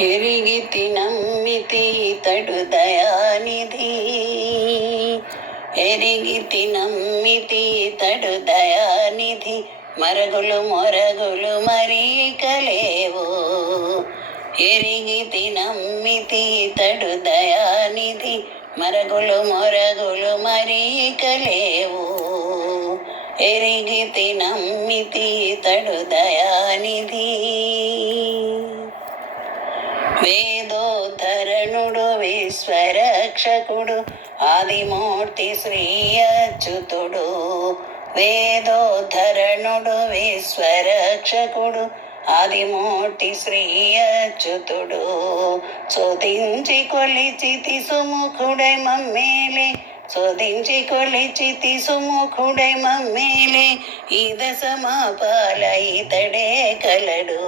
ఎరిగితి నమ్మితి తడు దయానిధి. ఎరిగితి నమ్మితి తడు దయానిధి. మరగులు మొరగులు మరీ కలేవో. ఎరిగితి నమ్మితి తడు దయానిధి. మరగులు మొరగులు మరీ కలేవో. ఎరిగితి నమ్మితి తడు దయానిధి. వేదోద్ధరణుడు విశ్వరక్షకుడు ఆదిమూర్తి శ్రీ అచ్యుతుడు. వేదోద్ధరణుడు విశ్వరక్షకుడు ఆదిమూర్తి శ్రీ అచ్యుతుడు. శోధించి కొలిచితి సుముఖుడై మమ్మేలే శోధించి కొలిచితి సుముఖుడై మమ్మేలే ఈ దశ మా పాల ఇతడే కలడు.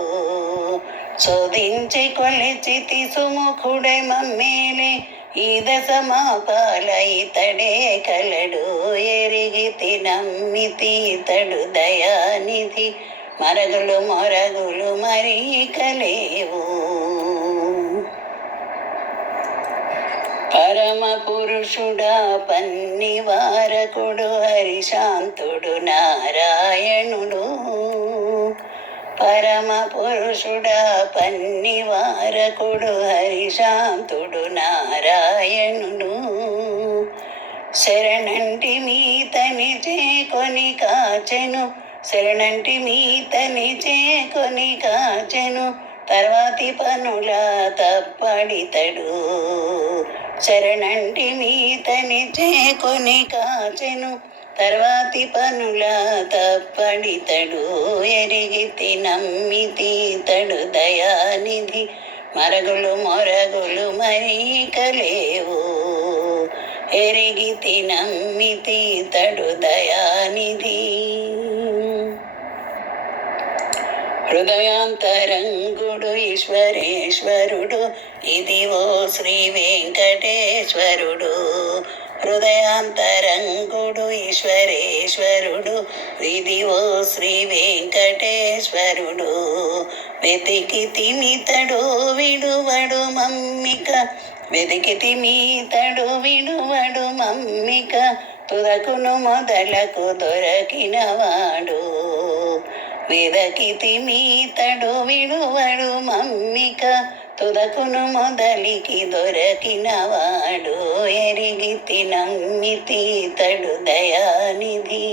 శోధించి కొలిచి సుముఖుడై మమ్మేలే ఈ దశ మాపాల ఇతడే కలడు ఎరిగితి నమ్మితి ఇతడు దయానిధి. మరగులు మొరగులు మరీ కలేవు పరమ పురుషుడా పన్నివారకుడు హరిశాంతుడు నారాయణుడు. పరమ పురుషుడా పన్నివారకుడు హరిశాంతుడు నారాయణుడు. శరణంటి మీతని చేకొని కాచెను శరణంటి మీతని చేకొని కాచెను తర్వాతి పనుల తప్పడితడు. శరణంటి మీతని చేకొని కాచెను తర్వాతి పనుల తప్పడితడు ఎరిగితి నమ్మితి తడు దయానిధి. మరగులు మొరగులు మరీ కలేవు ఎరిగితి నమ్మితి తడు దయానిధి. హృదయాంతరంగుడు ఈశ్వరేశ్వరుడు ఇదివో శ్రీ వెంకటేశ్వరుడు. హృదయాంతరంగుడు ఈశ్వరేశ్వరుడు. విధివో శ్రీ వెంకటేశ్వరుడు. వెతికి మితడు విడువడు మమ్మిక. వెతికి మీతడు విడువడు మమ్మిక. తుదకును మొదలకు దొరకినవాడు వెదకితి మీతడు విడువడు మమ్మిక. తుదకును మొదలికి దొరకినవాడు ఎరిగితి నమ్మితి తడు దయానిధి.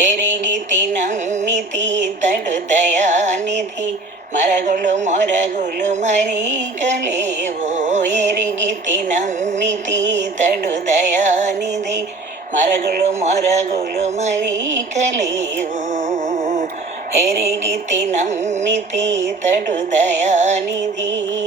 ఎరిగితి నమ్మితి తడు దయానిధి. మరగులు మొరగులు మరీ కలేవో ఎరిగితి నమ్మితి తడు దయానిధి. మరగులు మొరగులు మరీ కలేవు ఎరిగితి నమ్మితి తడు దయానిధి.